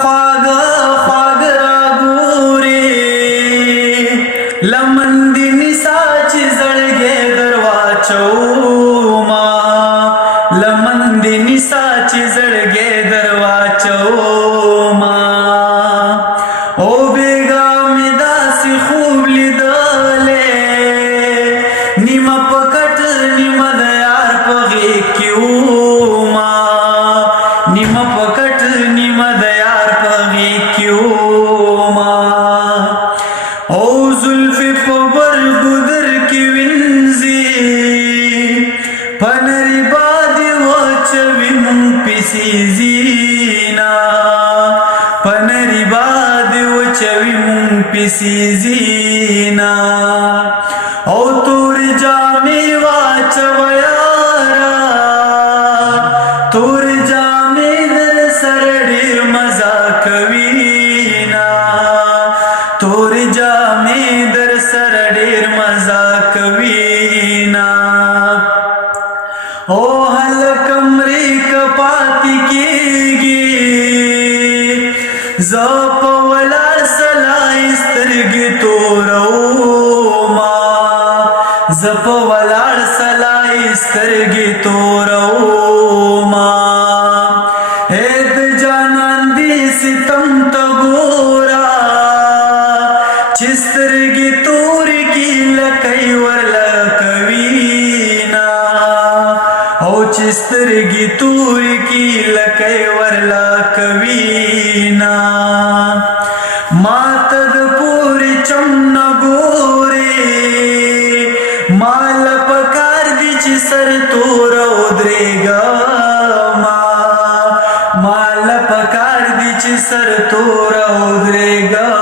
خواږه خواږه راګوري لمن دې نسا چې زړګې درواچوما لمن دې نسا چې زړګې درواچوما او بیګا مې داسې خوب لیدلې نیمه پکټ نیمه د یار په غېږ کې وما نیمه پکټ نیمه د او زلفی په برګدر کې وینځي پنری بادي وچوي مون پسې زینا پنری بادي وچوي مون پسې زینا او تور جامې واچو یارا تور جامې در سره ډېر مزه کوي تور جامې در سره ډېر مزه کوي نا او هلک امریکا پاتې کېږي زه په ولاړ سلای سترګې توروما زه په ولاړ سلای سترګې توروما اې د جانان دې ستم ته ګوره چې سترګې تورې کې لکۍ ورله کوینا او چې سترګې تورې کې لکۍ ورله کوینا ماته د پورې چم نه ګورې مال پکار دي چې سر توره ودرېږما مال پکار دي چې سر توره ودرېږما